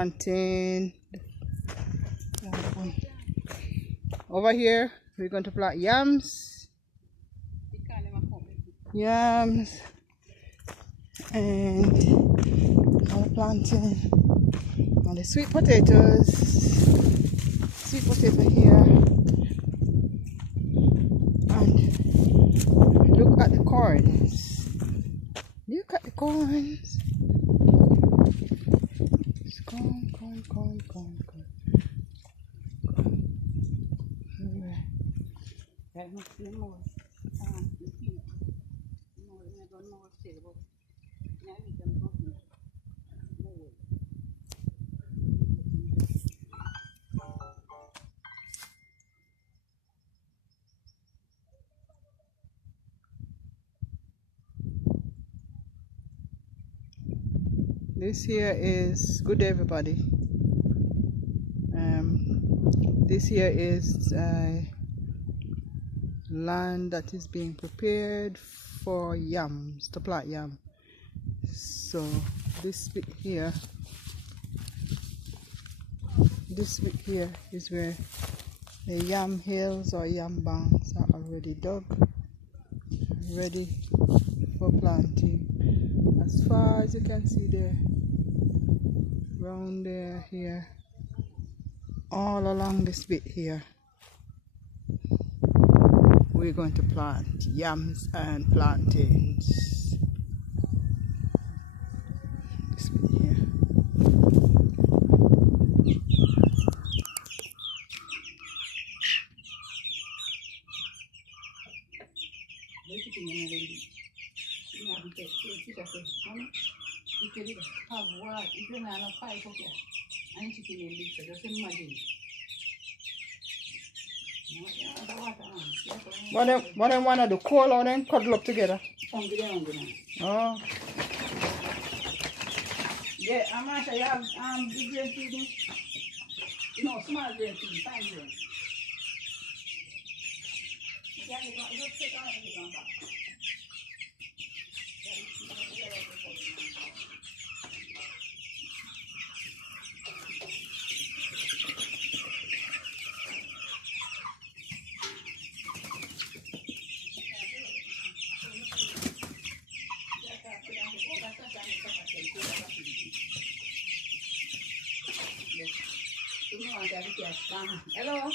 planting. Over here, we're going to plant yams. Yams. And now planting on the sweet potatoes. Sweet potato here. And look at the corns. Look at the corns. Corn. This here is good day, everybody. This here is land that is being prepared for yams, to plant yam. So this bit here is where the yam hills or yam banks are already dug, ready for planting. As far as you can see there, round there, here, all along this bit here, we're going to plant yams and plantains. This bit here. What them wanna do? Coal or them cuddle up together? Oh. Yeah, I'm actually have big grain feeding. No, small grain feeding, fine grain. Yeah, you don't take out and you come back. Hello.